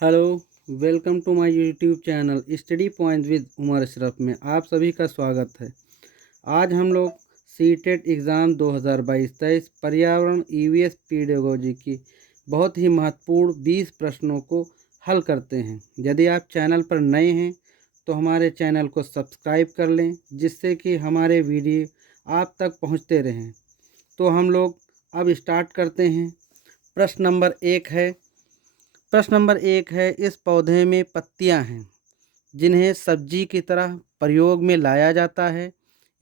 Hello, welcome to my YouTube channel study point with Umar Ashraf में आप सभी का स्वागत है। आज हम लोग सीटेट एग्ज़ाम 2022-23 पर्यावरण ईवीएस पेडागोजी की बहुत ही महत्वपूर्ण 20 प्रश्नों को हल करते हैं। यदि आप चैनल पर नए हैं तो हमारे चैनल को सब्सक्राइब कर लें, जिससे कि हमारे वीडियो आप तक पहुंचते रहें। तो हम लोग अब स्टार्ट करते हैं। प्रश्न नंबर एक है, इस पौधे में पत्तियां हैं जिन्हें सब्जी की तरह प्रयोग में लाया जाता है।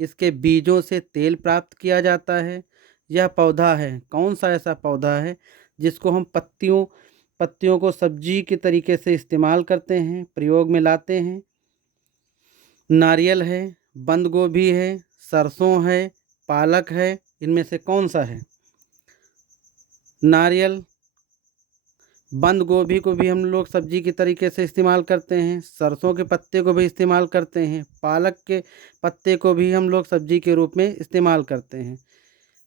इसके बीजों से तेल प्राप्त किया जाता है। यह पौधा है, कौन सा ऐसा पौधा है जिसको हम पत्तियों को सब्जी के तरीके से इस्तेमाल करते हैं, प्रयोग में लाते हैं? नारियल है, बंद गोभी है, सरसों है, पालक है। इनमें से कौन सा है? नारियल, बंद गोभी को भी हम लोग सब्जी के तरीके से इस्तेमाल करते हैं, सरसों के पत्ते को भी इस्तेमाल करते हैं, पालक के पत्ते को भी हम लोग सब्जी के रूप में इस्तेमाल करते हैं।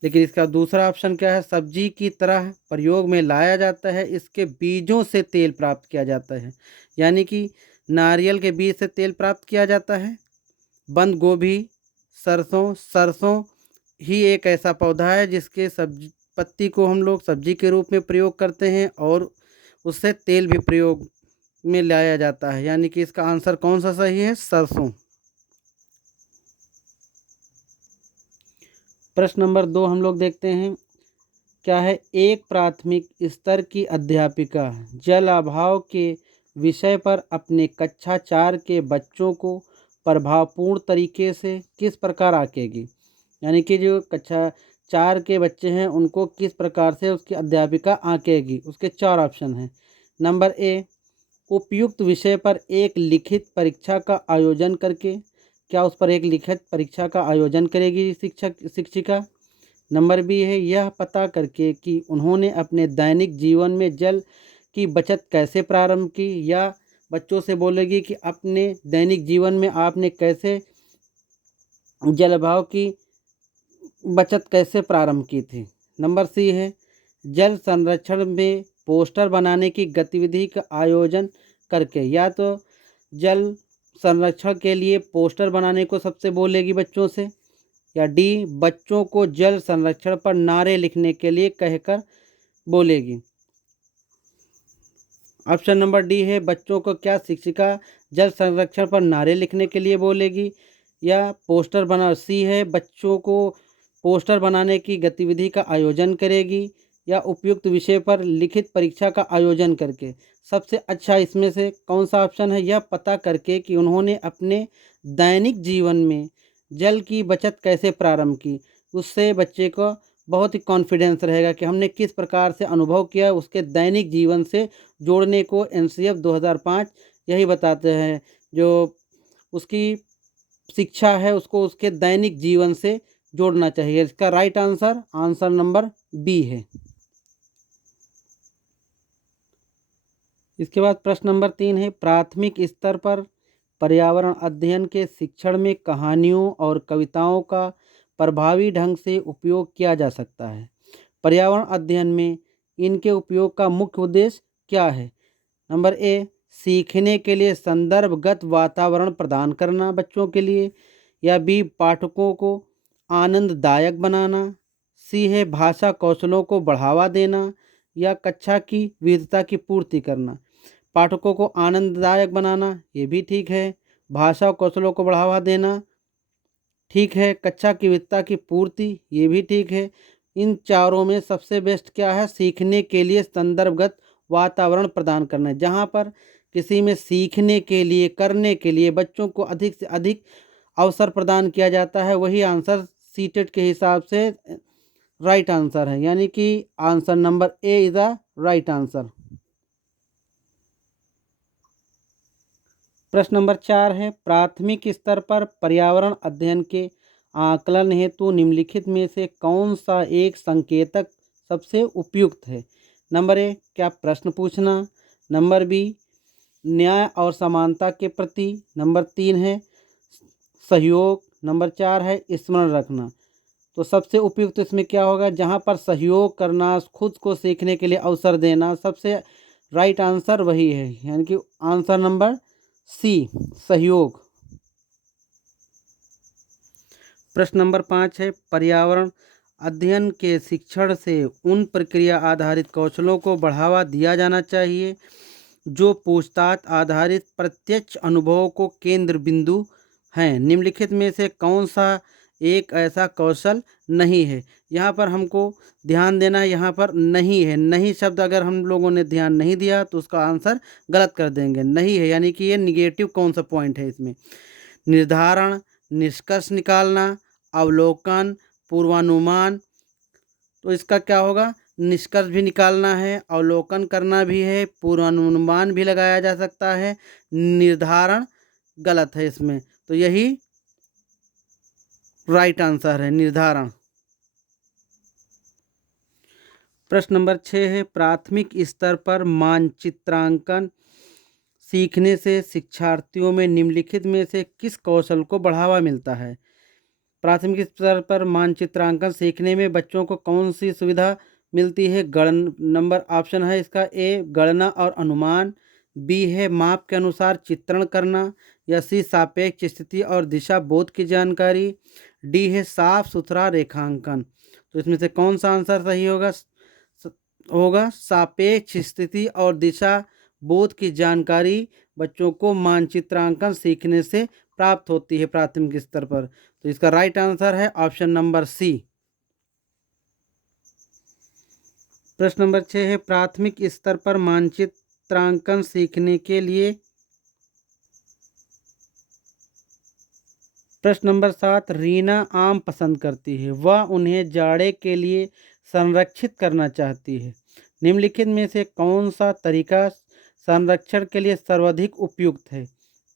लेकिन इसका दूसरा ऑप्शन क्या है? सब्जी की तरह प्रयोग में लाया जाता है, इसके बीजों से तेल प्राप्त किया जाता है। यानी कि नारियल के बीज से तेल प्राप्त किया जाता है। बंद गोभी, सरसों ही एक ऐसा पौधा है जिसके सब्जी पत्ती को हम लोग सब्जी के रूप में प्रयोग करते हैं और उससे तेल भी प्रयोग में लाया जाता है। यानी कि इसका आंसर कौन सा सही है? सरसों। प्रश्न नंबर 2 हम लोग देखते हैं, क्या है? एक प्राथमिक स्तर की अध्यापिका जल अभाव के विषय पर अपने कक्षा 4 के बच्चों को प्रभावपूर्ण तरीके से किस प्रकार आंकेगी? यानी कि जो कक्षा 4 के बच्चे हैं उनको किस प्रकार से उसकी अध्यापिका आंकेगी? उसके 4 ऑप्शन हैं। नंबर ए, उपयुक्त विषय पर एक लिखित परीक्षा का आयोजन करके। क्या उस पर एक लिखित परीक्षा का आयोजन करेगी शिक्षिका? नंबर बी है, यह पता करके कि उन्होंने अपने दैनिक जीवन में जल की बचत कैसे प्रारंभ की, या बच्चों से बोलेगी कि अपने दैनिक जीवन में आपने कैसे जल अभाव की बचत कैसे प्रारंभ की थी। नंबर सी है, जल संरक्षण में पोस्टर बनाने की गतिविधि का आयोजन करके। या तो जल संरक्षण के लिए पोस्टर बनाने को सबसे बोलेगी बच्चों से, या डी, बच्चों को जल संरक्षण पर नारे लिखने के लिए कहकर बोलेगी। ऑप्शन नंबर डी है, बच्चों को क्या शिक्षिका जल संरक्षण पर नारे लिखने के लिए बोलेगी, या पोस्टर बना। सी है, बच्चों को पोस्टर बनाने की गतिविधि का आयोजन करेगी, या उपयुक्त विषय पर लिखित परीक्षा का आयोजन करके। सबसे अच्छा इसमें से कौन सा ऑप्शन है? यह पता करके कि उन्होंने अपने दैनिक जीवन में जल की बचत कैसे प्रारंभ की। उससे बच्चे को बहुत ही कॉन्फिडेंस रहेगा कि हमने किस प्रकार से अनुभव किया, उसके दैनिक जीवन से जोड़ने को एनसीएफ 2005 यही बताते हैं। जो उसकी शिक्षा है उसको उसके दैनिक जीवन से जोड़ना चाहिए। इसका राइट आंसर नंबर बी है। इसके बाद प्रश्न नंबर 3 है, प्राथमिक स्तर पर पर्यावरण अध्ययन के शिक्षण में कहानियों और कविताओं का प्रभावी ढंग से उपयोग किया जा सकता है। पर्यावरण अध्ययन में इनके उपयोग का मुख्य उद्देश्य क्या है? नंबर ए, सीखने के लिए संदर्भगत वातावरण प्रदान करना बच्चों के लिए, या बी, पाठकों को आनंददायक बनाना, सी है, भाषा कौशलों को बढ़ावा देना, या कक्षा की विविधता की पूर्ति करना। पाठकों को आनंददायक बनाना, ये भी ठीक है। भाषा कौशलों को बढ़ावा देना, ठीक है। कक्षा की विविधता की पूर्ति, ये भी ठीक है। इन चारों में सबसे बेस्ट क्या है? सीखने के लिए संदर्भगत वातावरण प्रदान करना है। जहाँ पर किसी में सीखने के लिए, करने के लिए बच्चों को अधिक से अधिक अवसर प्रदान किया जाता है, वही आंसर सीटेट के हिसाब से राइट आंसर है। यानी कि answer number A is the right answer. प्रश्न नंबर 4 है, प्राथमिक स्तर पर पर्यावरण अध्ययन के आकलन हेतु निम्नलिखित में से कौन सा एक संकेतक सबसे उपयुक्त है? नंबर ए, क्या प्रश्न पूछना। नंबर बी, न्याय और समानता के प्रति। नंबर 3 है सहयोग। नंबर 4 है स्मरण रखना। तो सबसे उपयुक्त इसमें क्या होगा? जहाँ पर सहयोग करना, खुद को सीखने के लिए अवसर देना, सबसे राइट आंसर वही है, यानी कि आंसर नंबर सी, सहयोग। प्रश्न नंबर 5 है, पर्यावरण अध्ययन के शिक्षण से उन प्रक्रिया आधारित कौशलों को बढ़ावा दिया जाना चाहिए जो पूछताछ आधारित प्रत्यक्ष अनुभवों को केंद्र बिंदु हैं। निम्नलिखित में से कौन सा एक ऐसा कौशल नहीं है? यहाँ पर हमको ध्यान देना है, यहाँ पर नहीं है। नहीं शब्द अगर हम लोगों ने ध्यान नहीं दिया तो उसका आंसर गलत कर देंगे। नहीं है यानी कि ये निगेटिव कौन सा पॉइंट है इसमें? निर्धारण, निष्कर्ष निकालना, अवलोकन, पूर्वानुमान। तो इसका क्या होगा? निष्कर्ष भी निकालना है, अवलोकन करना भी है, पूर्वानुमान भी लगाया जा सकता है। निर्धारण गलत है इसमें, तो यही राइट आंसर है, निर्धारण। प्रश्न नंबर 6 है, प्राथमिक स्तर पर मानचित्रांकन सीखने से शिक्षार्थियों में निम्नलिखित में से किस कौशल को बढ़ावा मिलता है? प्राथमिक स्तर पर मानचित्रांकन सीखने में बच्चों को कौन सी सुविधा मिलती है? नंबर ऑप्शन है इसका ए, गणना और अनुमान, बी है माप के अनुसार चित्रण करना, या सी सापेक्ष स्थिति और दिशा बोध की जानकारी, डी है साफ सुथरा रेखांकन। तो इसमें से कौन सा आंसर सही होगा? होगा सापेक्ष स्थिति और दिशा बोध की जानकारी बच्चों को मानचित्रांकन सीखने से प्राप्त होती है प्राथमिक स्तर पर। तो इसका राइट आंसर है ऑप्शन नंबर सी। प्रश्न नंबर 6 है, प्राथमिक स्तर पर मानचित्रांकन सीखने के लिए। प्रश्न नंबर 7, रीना आम पसंद करती है, वह उन्हें जाड़े के लिए संरक्षित करना चाहती है। निम्नलिखित में से कौन सा तरीका संरक्षण के लिए सर्वाधिक उपयुक्त है?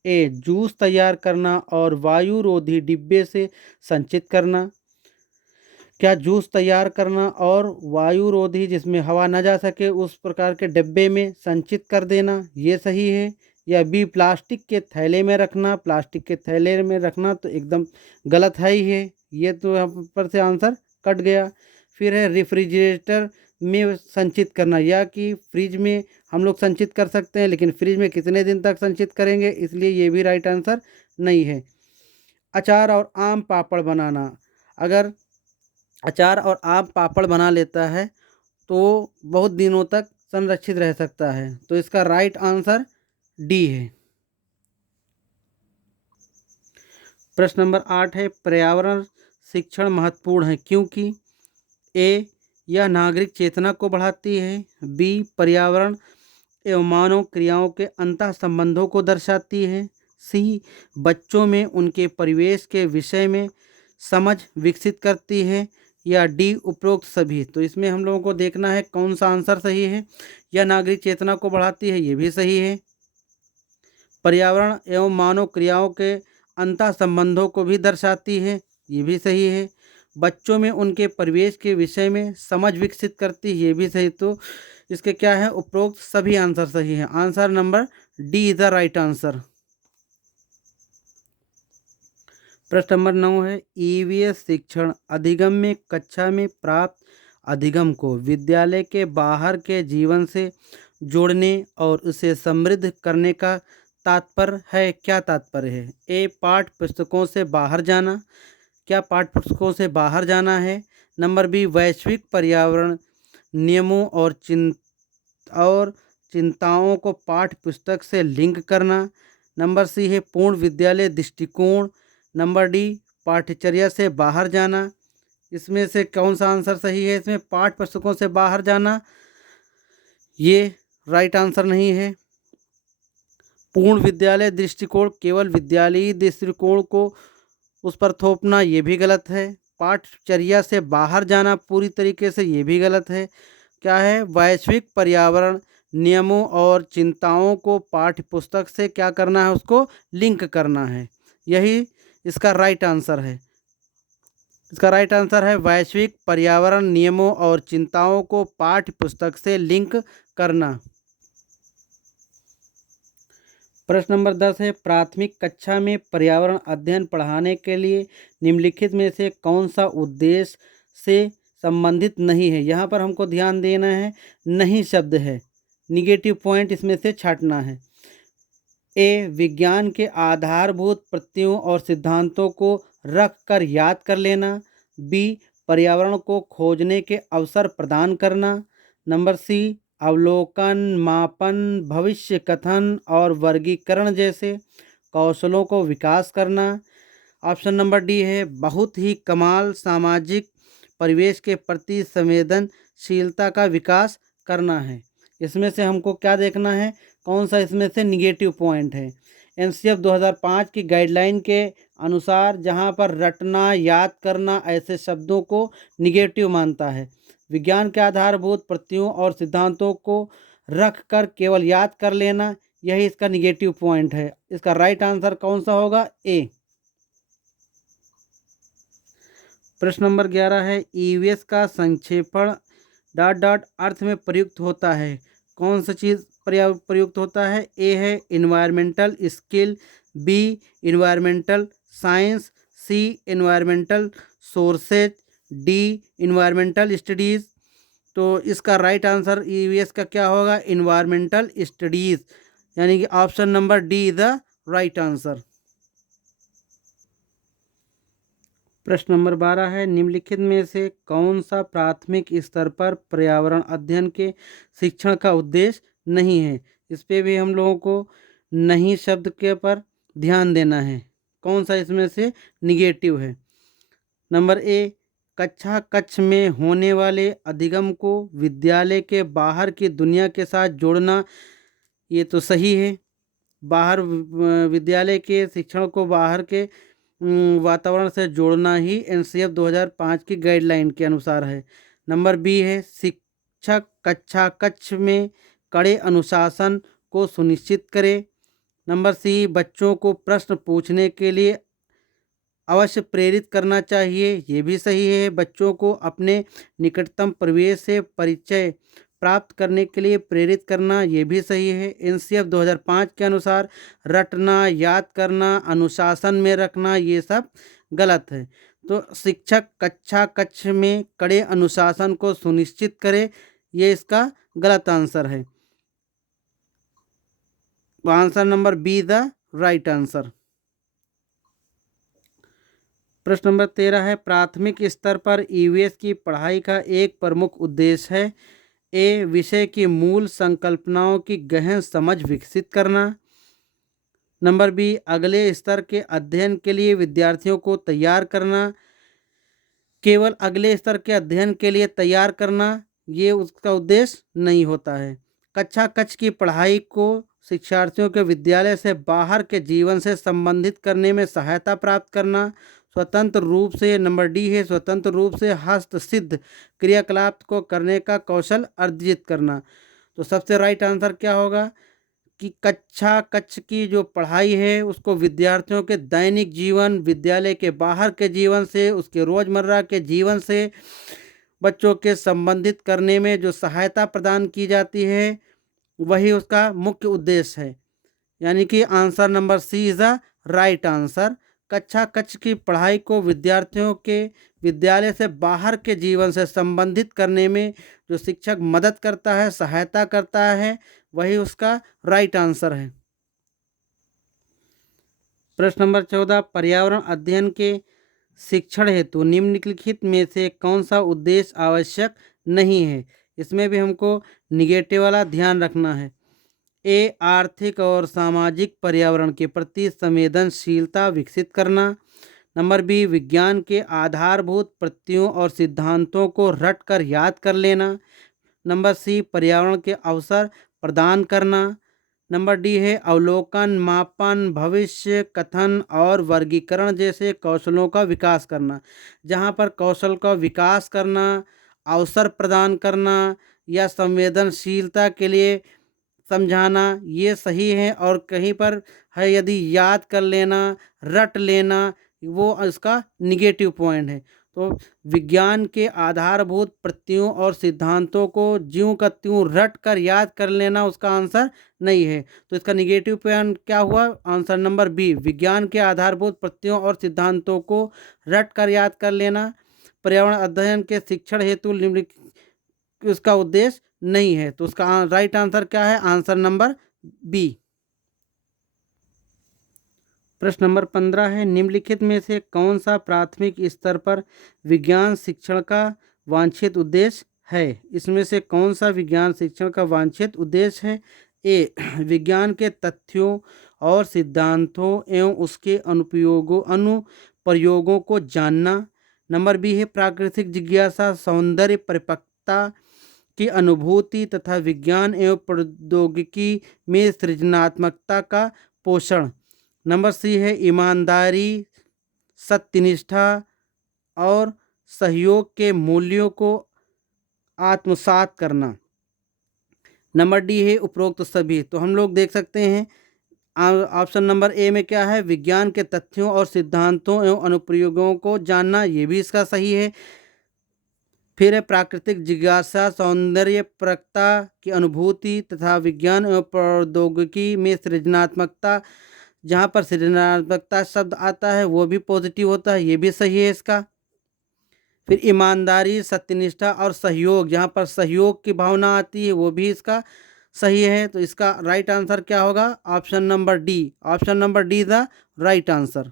ए, जूस तैयार करना और वायुरोधी डिब्बे से संचित करना। क्या जूस तैयार करना और वायुरोधी जिसमें हवा न जा सके उस प्रकार के डिब्बे में संचित कर देना ये सही है? या बी, प्लास्टिक के थैले में रखना। प्लास्टिक के थैले में रखना तो एकदम गलत है ही है, ये तो यहाँ पर से आंसर कट गया। फिर है रेफ्रिजरेटर में संचित करना, या कि फ्रिज में हम लोग संचित कर सकते हैं, लेकिन फ्रिज में कितने दिन तक संचित करेंगे, इसलिए ये भी राइट आंसर नहीं है। अचार और आम पापड़ बनाना, अगर अचार और आम पापड़ बना लेता है तो बहुत दिनों तक संरक्षित रह सकता है। तो इसका राइट आंसर डी है। प्रश्न नंबर 8 है, पर्यावरण शिक्षण महत्वपूर्ण है क्योंकि ए, यह नागरिक चेतना को बढ़ाती है, बी, पर्यावरण एवं मानव क्रियाओं के अंतः संबंधों को दर्शाती है, सी, बच्चों में उनके परिवेश के विषय में समझ विकसित करती है, या डी, उपरोक्त सभी। तो इसमें हम लोगों को देखना है कौन सा आंसर सही है। यह नागरिक चेतना को बढ़ाती है, ये भी सही है। पर्यावरण एवं मानव क्रियाओं के अंतः संबंधों को भी दर्शाती है, ये भी सही है। बच्चों में उनके परिवेश के विषय में समझ विकसित करती है, ये भी सही। तो इसके क्या है? उपरोक्त सभी आंसर सही हैं। Answer number D is the right answer. प्रश्न नंबर 9 है, ईवीएस शिक्षण अधिगम में कक्षा में प्राप्त अधिगम को विद्यालय के बाहर के जीवन से जोड़ने और उसे समृद्ध करने का तात्पर्य है। क्या तात्पर्य है? ए, पाठ पुस्तकों से बाहर जाना। क्या पाठ पुस्तकों से बाहर जाना है? नंबर बी, वैश्विक पर्यावरण नियमों और चिंताओं को पाठ्य पुस्तक से लिंक करना। नंबर सी है पूर्ण विद्यालय दृष्टिकोण। नंबर डी, पाठ्यचर्या से बाहर जाना। इसमें से कौन सा आंसर सही है? इसमें पाठ्य पुस्तकों से बाहर जाना ये राइट आंसर नहीं है। पूर्ण विद्यालय दृष्टिकोण केवल विद्यालयी दृष्टिकोण को उस पर थोपना ये भी गलत है। पाठचर्या से बाहर जाना पूरी तरीके से ये भी गलत है। क्या है? वैश्विक पर्यावरण नियमों और चिंताओं को पाठ्य पुस्तक से क्या करना है? उसको लिंक करना है, यही इसका राइट आंसर है। इसका राइट आंसर है वैश्विक पर्यावरण नियमों और चिंताओं को पाठ्य पुस्तक से लिंक करना। प्रश्न नंबर 10 है, प्राथमिक कक्षा में पर्यावरण अध्ययन पढ़ाने के लिए निम्नलिखित में से कौन सा उद्देश्य से संबंधित नहीं है? यहाँ पर हमको ध्यान देना है, नहीं शब्द है। निगेटिव पॉइंट इसमें से छांटना है। ए, विज्ञान के आधारभूत प्रत्ययों और सिद्धांतों को रख कर याद कर लेना। बी, पर्यावरण को खोजने के अवसर प्रदान करना। नंबर सी, अवलोकन, मापन, भविष्य कथन और वर्गीकरण जैसे कौशलों को विकास करना। ऑप्शन नंबर डी है, बहुत ही कमाल, सामाजिक परिवेश के प्रति संवेदनशीलता का विकास करना है। इसमें से हमको क्या देखना है, कौन सा इसमें से निगेटिव पॉइंट है। एनसीएफ 2005 की गाइडलाइन के अनुसार जहां पर रटना, याद करना ऐसे शब्दों को निगेटिव मानता है, विज्ञान के आधारभूत प्रत्ययों और सिद्धांतों को रख कर केवल याद कर लेना, यही इसका निगेटिव पॉइंट है। इसका राइट आंसर कौन सा होगा, ए। प्रश्न नंबर 11 है, ईवीएस का संक्षेपण ... अर्थ में प्रयुक्त होता है। कौन सा चीज़ प्रयुक्त होता है। ए है environmental skill, B environmental science, C environmental sources, D environmental studies. तो इसका राइट आंसर ईवीएस का क्या होगा, इन्वायरमेंटल स्टडीज़, यानी कि option number D is the right answer. प्रश्न नंबर 12 है, निम्नलिखित में से कौन सा प्राथमिक स्तर पर पर्यावरण अध्ययन के शिक्षण का उद्देश्य नहीं है। इस पे भी हम लोगों को नहीं शब्द के पर ध्यान देना है, कौन सा इसमें से निगेटिव है। नंबर ए, कक्षा कक्ष में होने वाले अधिगम को विद्यालय के बाहर की दुनिया के साथ जोड़ना, ये तो सही है। बाहर विद्यालय के शिक्षण को बाहर के वातावरण से जोड़ना ही एनसीएफ 2005 की गाइडलाइन के अनुसार है। नंबर बी है, शिक्षक कक्षा कक्ष में कड़े अनुशासन को सुनिश्चित करे। नंबर सी, बच्चों को प्रश्न पूछने के लिए अवश्य प्रेरित करना चाहिए, ये भी सही है। बच्चों को अपने निकटतम परिवेश से परिचय प्राप्त करने के लिए प्रेरित करना, ये भी सही है। एनसीएफ 2005 के अनुसार रटना, याद करना, अनुशासन में रखना, ये सब गलत है। तो शिक्षक कक्षा कक्ष में कड़े अनुशासन को सुनिश्चित करे, ये इसका गलत आंसर है। Answer number be the right answer. प्रश्न नंबर 13 है, प्राथमिक स्तर पर ईवीएस की पढ़ाई का एक प्रमुख उद्देश्य है। ए, विषय की मूल संकल्पनाओं की गहन समझ विकसित करना। नंबर बी, अगले स्तर के अध्ययन के लिए विद्यार्थियों को तैयार करना। केवल अगले स्तर के अध्ययन के लिए तैयार करना, ये उसका उद्देश्य नहीं होता है। कक्षा कक्ष की पढ़ाई को शिक्षार्थियों के विद्यालय से बाहर के जीवन से संबंधित करने में सहायता प्राप्त करना। स्वतंत्र रूप से, नंबर डी है, स्वतंत्र रूप से हस्तसिद्ध क्रियाकलाप को करने का कौशल अर्जित करना। तो सबसे राइट आंसर क्या होगा कि कक्षा कक्ष की जो पढ़ाई है उसको विद्यार्थियों के दैनिक जीवन, विद्यालय के बाहर के जीवन से, उसके रोज़मर्रा के जीवन से बच्चों के संबंधित करने में जो सहायता प्रदान की जाती है, वही उसका मुख्य उद्देश्य है। यानी कि answer number C is the right answer. कक्षा कक्ष की पढ़ाई को विद्यार्थियों के विद्यालय से बाहर के जीवन से संबंधित करने में जो शिक्षक मदद करता है, सहायता करता है, वही उसका राइट आंसर है। प्रश्न नंबर 14, पर्यावरण अध्ययन के शिक्षण हेतु निम्नलिखित में से कौन सा उद्देश्य आवश्यक नहीं है। इसमें भी हमको निगेटिव वाला ध्यान रखना है। ए, आर्थिक और सामाजिक पर्यावरण के प्रति संवेदनशीलता विकसित करना। नंबर बी, विज्ञान के आधारभूत प्रत्ययों और सिद्धांतों को रट कर याद कर लेना। नंबर सी, पर्यावरण के अवसर प्रदान करना। नंबर डी है, अवलोकन, मापन, भविष्य कथन और वर्गीकरण जैसे कौशलों का विकास करना। जहाँ पर कौशल का विकास करना, अवसर प्रदान करना या संवेदनशीलता के लिए समझाना, ये सही है। और कहीं पर है यदि याद कर लेना, रट लेना, वो इसका निगेटिव पॉइंट है। तो विज्ञान के आधारभूत प्रत्ययों और सिद्धांतों को ज्यों का त्यों रट कर याद कर लेना उसका आंसर नहीं है। तो इसका निगेटिव पॉइंट क्या हुआ, आंसर नंबर बी, विज्ञान के आधारभूत प्रत्ययों और सिद्धांतों को रट कर याद कर लेना पर्यावरण अध्ययन के शिक्षण हेतु उसका उद्देश्य नहीं है। तो उसका राइट आंसर क्या है? Answer number B. प्रश्न नंबर 15 है, निम्नलिखित में से कौन सा प्राथमिक स्तर पर विज्ञान शिक्षण का वांछित उद्देश्य है? इसमें से कौन सा विज्ञान शिक्षण का वांछित उद्देश्य है? ए विज्ञान के तथ्यों और सिद्धांतों एवं उसके अनुप्रयोगों को जानना। नंबर बी है प्राकृतिक जिज्ञासा, सौंदर्य परिपक्वता की अनुभूति तथा विज्ञान एवं प्रौद्योगिकी में सृजनात्मकता का पोषण। नंबर सी है ईमानदारी, सत्यनिष्ठा और सहयोग के मूल्यों को आत्मसात करना। नंबर डी है उपरोक्त सभी। तो हम लोग देख सकते हैं ऑप्शन नंबर ए में क्या है? विज्ञान के तथ्यों और सिद्धांतों एवं अनुप्रयोगों को जानना, ये भी इसका सही है। फिर है प्राकृतिक जिज्ञासा, सौंदर्य प्रक्ता की अनुभूति तथा विज्ञान एवं प्रौद्योगिकी में सृजनात्मकता। जहाँ पर सृजनात्मकता शब्द आता है वो भी पॉजिटिव होता है, ये भी सही है इसका। फिर ईमानदारी, सत्यनिष्ठा और सहयोग, जहाँ पर सहयोग की भावना आती है वो भी इसका सही है। तो इसका राइट आंसर क्या होगा? Option number D. Option number D the right answer.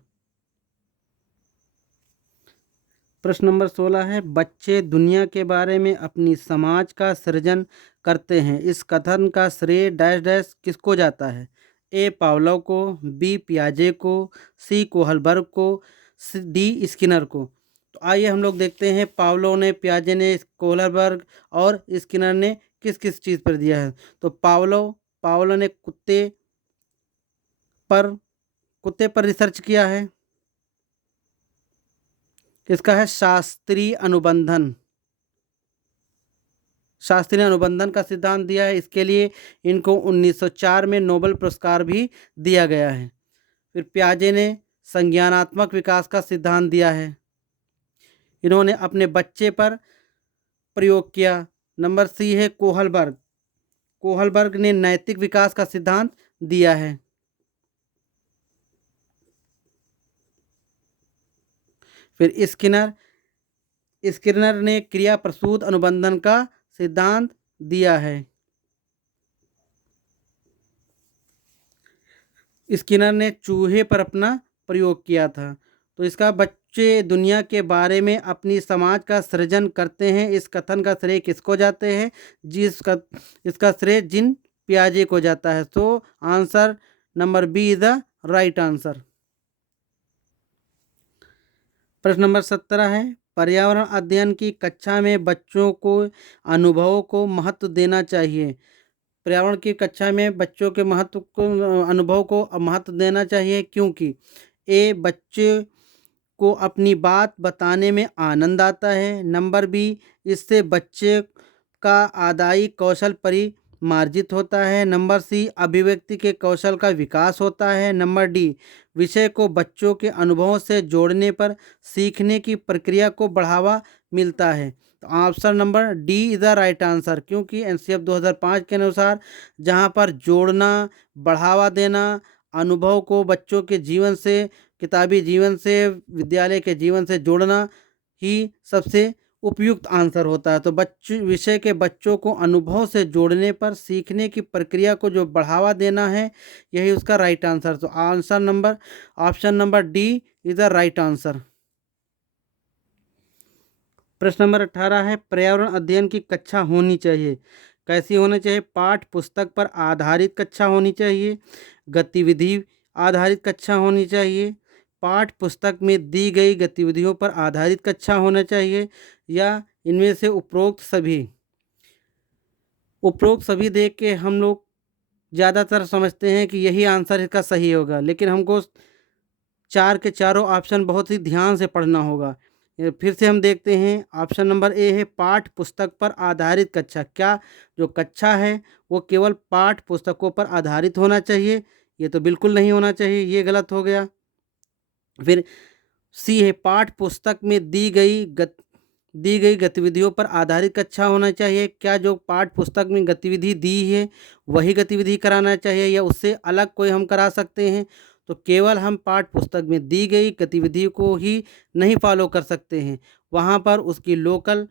प्रश्न नंबर 16 है, बच्चे दुनिया के बारे में अपनी समझ का सृजन करते हैं। इस कथन का श्रेय डैश डैश किसको जाता है? ए पावलोव को, बी पियाजे को, सी कोहलबर्ग को, डी स्किनर को। तो आइए हम लोग देखते हैं पावलोव ने, पियाजे ने, कोहलबर्ग और स्किनर ने किस किस चीज़ पर दिया है। तो पावलोव ने कुत्ते पर रिसर्च किया है। इसका है शास्त्रीय अनुबंधन का सिद्धांत दिया है। इसके लिए इनको 1904 में नोबेल पुरस्कार भी दिया गया है। फिर पियाजे ने संज्ञानात्मक विकास का सिद्धांत दिया है, इन्होंने अपने बच्चे पर प्रयोग किया। नंबर सी है कोहलबर्ग ने नैतिक विकास का सिद्धांत दिया है। फिर स्किनर ने क्रिया प्रसूत अनुबंधन का सिद्धांत दिया है। स्किनर ने चूहे पर अपना प्रयोग किया था। तो इसका बच्चे दुनिया के बारे में अपनी समाज का सृजन करते हैं, इस कथन का श्रेय किसको जाते हैं? इसका श्रेय जीन पियाजे को जाता है। तो answer number B is the right answer. प्रश्न नंबर 17 है, पर्यावरण अध्ययन की कक्षा में बच्चों को अनुभवों को महत्व देना चाहिए। पर्यावरण की कक्षा में बच्चों के अनुभव को महत्व देना चाहिए, क्योंकि ए बच्चे को अपनी बात बताने में आनंद आता है। नंबर बी इससे बच्चे का आदाई कौशल परिमार्जित होता है। नंबर सी अभिव्यक्ति के कौशल का विकास होता है। नंबर डी विषय को बच्चों के अनुभवों से जोड़ने पर सीखने की प्रक्रिया को बढ़ावा मिलता है। तो option number D is the right answer, क्योंकि एनसीएफ 2005 के अनुसार जहां पर जोड़ना, बढ़ावा देना, अनुभव को बच्चों के जीवन से, किताबी जीवन से, विद्यालय के जीवन से जोड़ना ही सबसे उपयुक्त आंसर होता है। तो विषय के बच्चों को अनुभव से जोड़ने पर सीखने की प्रक्रिया को जो बढ़ावा देना है, यही उसका राइट आंसर। तो option number D is the right answer. प्रश्न नंबर 18 है, पर्यावरण अध्ययन की कक्षा होनी चाहिए। कैसी होनी चाहिए? पाठ पुस्तक पर आधारित कक्षा होनी चाहिए, गतिविधि आधारित कक्षा होनी चाहिए, पाठ पुस्तक में दी गई गतिविधियों पर आधारित कक्षा होना चाहिए, या इनमें से उपरोक्त सभी देख के हम लोग ज़्यादातर समझते हैं कि यही आंसर इसका सही होगा, लेकिन हमको चार के चारों ऑप्शन बहुत ही ध्यान से पढ़ना होगा। फिर से हम देखते हैं, ऑप्शन नंबर ए है पाठ पुस्तक पर आधारित कक्षा। क्या जो कक्षा है वो केवल पाठ पुस्तकों पर आधारित होना चाहिए? ये तो बिल्कुल नहीं होना चाहिए, ये गलत हो गया। फिर सी है पाठ पुस्तक में दी गई गतिविधियों पर आधारित कक्षा होना चाहिए। क्या जो पाठ पुस्तक में गतिविधि दी है वही गतिविधि कराना चाहिए, या उससे अलग कोई हम करा सकते हैं? तो केवल हम पाठ पुस्तक में दी गई गतिविधि को ही नहीं फॉलो कर सकते हैं, वहाँ पर उसकी लोकल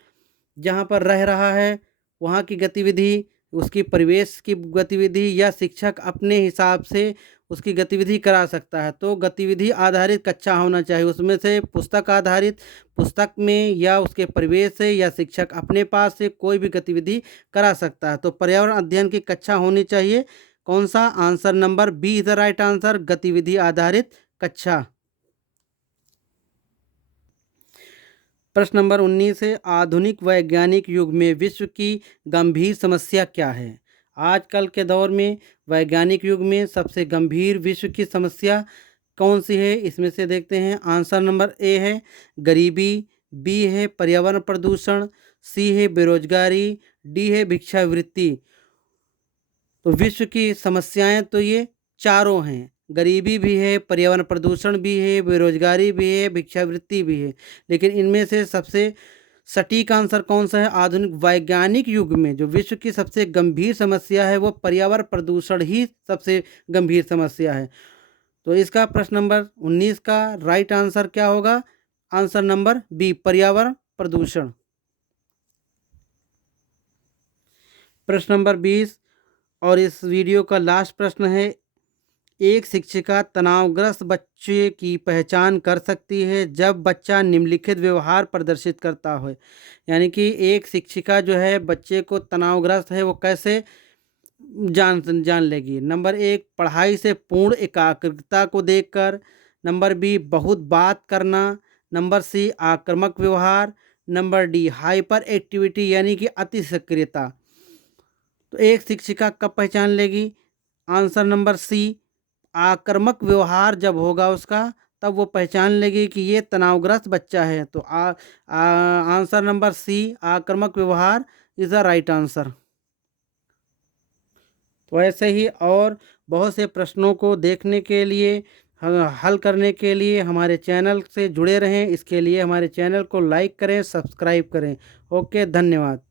जहाँ पर रह रहा है वहाँ की गतिविधि, उसकी परिवेश की गतिविधि या शिक्षक अपने हिसाब से उसकी गतिविधि करा सकता है। तो गतिविधि आधारित कक्षा होना चाहिए, उसमें से पुस्तक आधारित, पुस्तक में या उसके परिवेश से या शिक्षक अपने पास से कोई भी गतिविधि करा सकता है। तो पर्यावरण अध्ययन की कक्षा होनी चाहिए। कौन सा? Answer number B is the right answer, गतिविधि आधारित कक्षा। प्रश्न नंबर 19 है, आधुनिक वैज्ञानिक युग में विश्व की गंभीर समस्या क्या है? आजकल के दौर में वैज्ञानिक युग में सबसे गंभीर विश्व की समस्या कौन सी है? इसमें से देखते हैं। आंसर नंबर ए है गरीबी, बी है पर्यावरण प्रदूषण, सी है बेरोजगारी, डी है भिक्षावृत्ति। तो विश्व की समस्याएं तो ये चारों हैं, गरीबी भी है, पर्यावरण प्रदूषण भी है, बेरोजगारी भी है, भिक्षावृत्ति भी है। लेकिन इनमें से सबसे सटीक आंसर कौन सा है? आधुनिक वैज्ञानिक युग में जो विश्व की सबसे गंभीर समस्या है वो पर्यावरण प्रदूषण ही सबसे गंभीर समस्या है। तो इसका प्रश्न नंबर 19 का राइट आंसर क्या होगा? आंसर नंबर बी, पर्यावरण प्रदूषण। प्रश्न नंबर 20 और इस वीडियो का लास्ट प्रश्न है, एक शिक्षिका तनावग्रस्त बच्चे की पहचान कर सकती है जब बच्चा निम्नलिखित व्यवहार प्रदर्शित करता हो। यानी कि एक शिक्षिका जो है बच्चे को तनावग्रस्त है वो कैसे जान जान लेगी? नंबर 1, पढ़ाई से पूर्ण एकाग्रता को देखकर, नंबर बी, बहुत बात करना, नंबर सी, आक्रामक व्यवहार, नंबर डी, हाइपर एक्टिविटी यानी कि अति सक्रियता। तो एक शिक्षिका कब पहचान लेगी? आंसर नंबर सी, आक्रामक व्यवहार जब होगा उसका तब वो पहचान लेगी कि ये तनावग्रस्त बच्चा है। तो आंसर नंबर सी, आक्रामक व्यवहार इज़ द राइट आंसर। तो ऐसे ही और बहुत से प्रश्नों को देखने के लिए, हल करने के लिए हमारे चैनल से जुड़े रहें। इसके लिए हमारे चैनल को लाइक करें, सब्सक्राइब करें। ओके, धन्यवाद।